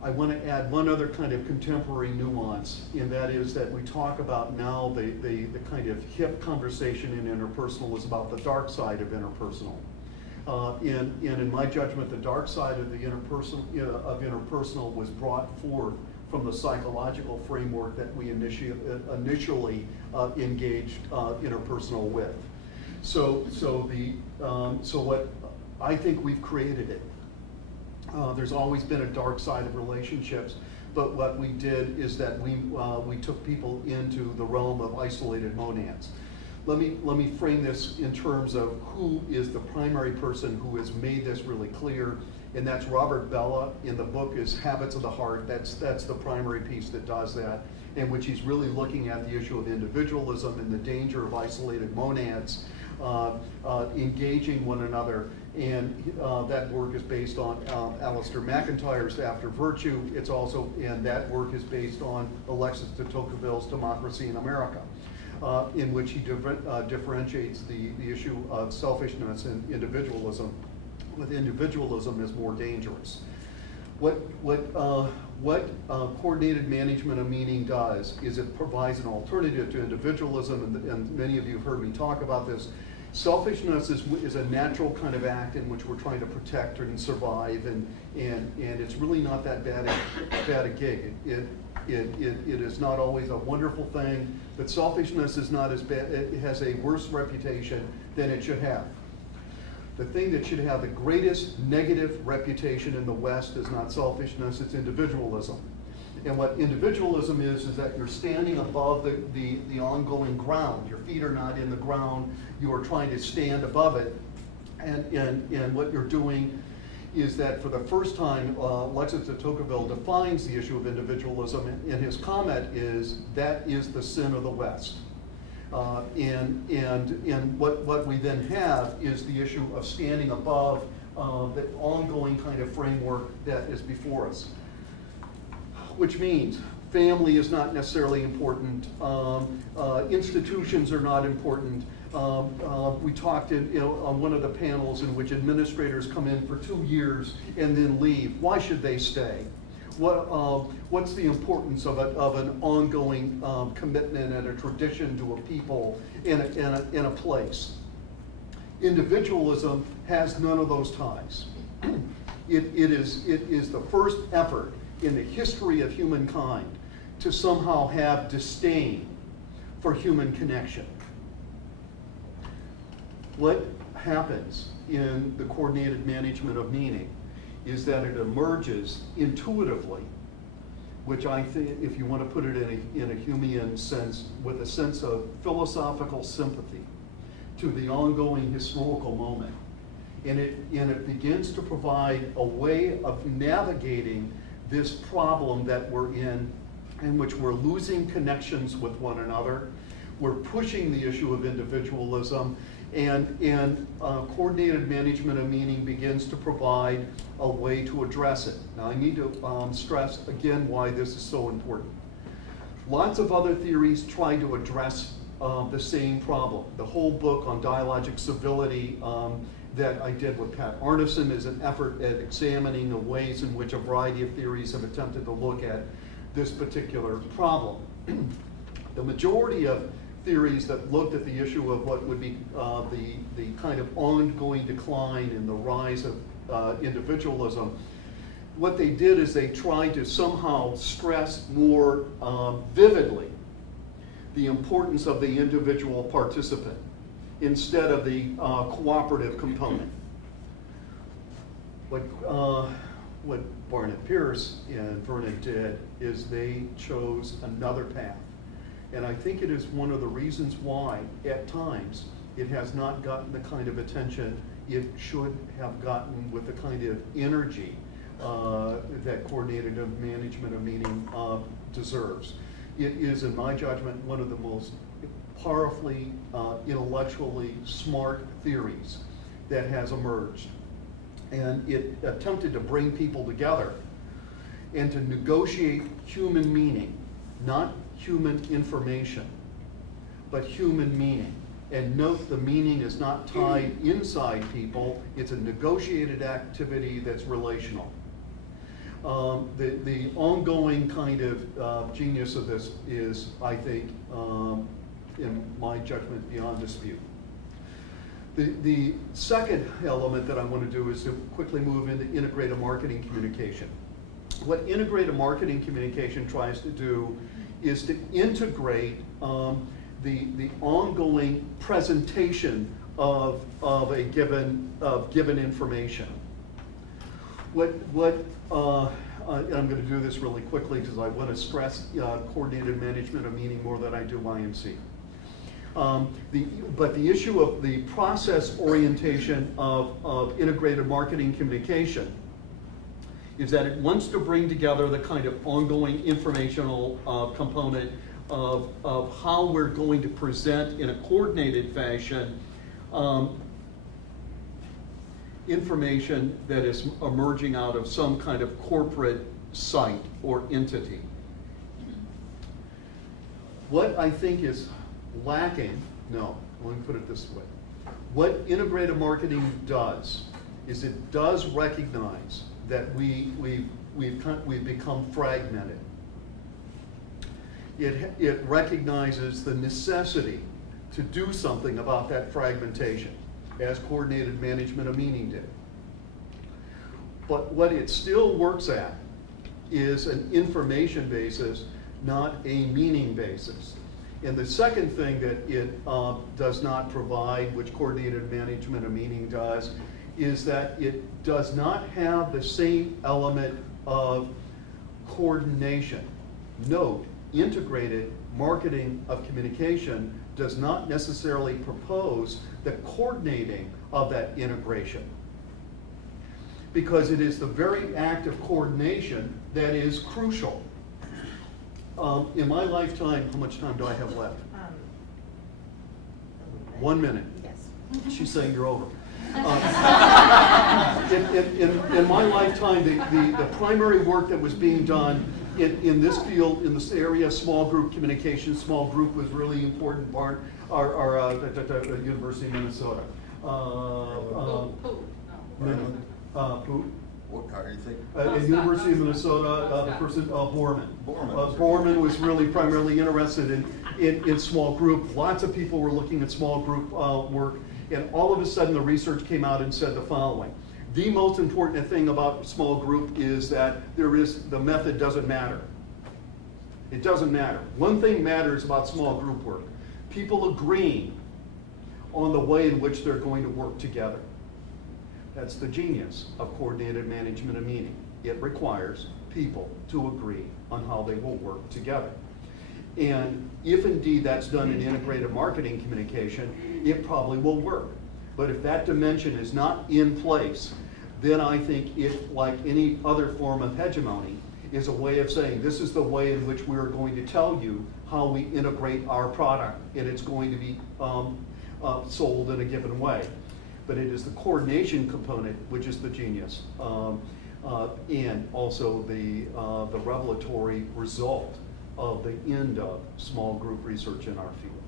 I want to add one other kind of contemporary nuance, and that is that we talk about now the kind of hip conversation in interpersonal is about the dark side of interpersonal. And in my judgment, the dark side of the interpersonal was brought forth from the psychological framework that we initially engaged interpersonal with. So what I think we've created it. There's always been a dark side of relationships, but what we did is that we took people into the realm of isolated monads. Let me frame this in terms of who is the primary person who has made this really clear, and that's Robert Bellah. In the book is Habits of the Heart. That's the primary piece that does that, in which he's really looking at the issue of individualism and the danger of isolated monads engaging one another. And that work is based on Alistair McIntyre's After Virtue. It's also, and that work is based on Alexis de Tocqueville's Democracy in America, in which he differentiates the issue of selfishness and individualism, with individualism is more dangerous. What coordinated management of meaning does is it provides an alternative to individualism, and many of you have heard me talk about this. Selfishness is a natural kind of act in which we're trying to protect and survive, and it's really not that bad a gig. It is not always a wonderful thing, but selfishness is not as bad. It has a worse reputation than it should have. The thing that should have the greatest negative reputation in the West is not selfishness, it's individualism. And what individualism is that you're standing above the ongoing ground. Your feet are not in the ground, you are trying to stand above it. And what you're doing is that for the first time, Alexis de Tocqueville defines the issue of individualism, and his comment is that is the sin of the West. And what we then have is the issue of standing above the ongoing kind of framework that is before us. Which means family is not necessarily important, institutions are not important. We talked on one of the panels in which administrators come in for 2 years and then leave. Why should they stay? What's the importance of an ongoing commitment and a tradition to a people in a place? Individualism has none of those ties. It is the first effort in the history of humankind to somehow have disdain for human connection. What happens in the coordinated management of meaning is that it emerges intuitively, which I think, if you want to put it in a Humean sense, with a sense of philosophical sympathy to the ongoing historical moment. And it begins to provide a way of navigating this problem that we're in which we're losing connections with one another. We're pushing the issue of individualism, and coordinated management of meaning begins to provide a way to address it. Now I need to stress again why this is so important. Lots of other theories try to address the same problem. The whole book on dialogic civility that I did with Pat Arneson is an effort at examining the ways in which a variety of theories have attempted to look at this particular problem. The majority of theories that looked at the issue of what would be the kind of ongoing decline in the rise of individualism, what they did is they tried to somehow stress more vividly the importance of the individual participant instead of the cooperative component. What Barnett Pierce and Vernon did is they chose another path. And I think it is one of the reasons why, at times, it has not gotten the kind of attention it should have gotten with the kind of energy that coordinated management of meaning deserves. It is, in my judgment, one of the most powerfully, intellectually smart theories that has emerged. And it attempted to bring people together and to negotiate human meaning, not human information, but human meaning. And note, the meaning is not tied inside people, it's a negotiated activity that's relational. The ongoing kind of genius of this is, I think, in my judgment, beyond dispute. The second element that I want to do is to quickly move into integrated marketing communication. What integrated marketing communication tries to do is to integrate the ongoing presentation of given information. I'm going to do this really quickly because I want to stress coordinated management of meaning more than I do IMC. But the issue of the process orientation of integrated marketing communication is that it wants to bring together the kind of ongoing informational component of how we're going to present in a coordinated fashion information that is emerging out of some kind of corporate site or entity. What I think is lacking, let me put it this way. What integrated marketing does is it does recognize that we've become fragmented. It recognizes the necessity to do something about that fragmentation, as coordinated management of meaning did. But what it still works at is an information basis, not a meaning basis. And the second thing that it does not provide, which coordinated management of meaning does, is that it does not have the same element of coordination. Note, integrated marketing of communication does not necessarily propose the coordinating of that integration, because it is the very act of coordination that is crucial. In my lifetime, how much time do I have left? 1 minute. Yes. She's saying you're over. In my lifetime, the primary work that was being done in this field, in this area, small group communication, small group was really important part, the University of Minnesota. What are you thinking? At University of Minnesota, the person, Borman. Borman was really primarily interested in small group. Lots of people were looking at small group work, and all of a sudden the research came out and said the following. The most important thing about small group is that the method doesn't matter. It doesn't matter. One thing matters about small group work. People agreeing on the way in which they're going to work together. That's the genius of coordinated management of meaning. It requires people to agree on how they will work together. And if indeed that's done in integrated marketing communication, it probably will work. But if that dimension is not in place, then I think it, like any other form of hegemony, is a way of saying this is the way in which we're going to tell you how we integrate our product, and it's going to be sold in a given way. But it is the coordination component which is the genius, and also the revelatory result of the end of small group research in our field.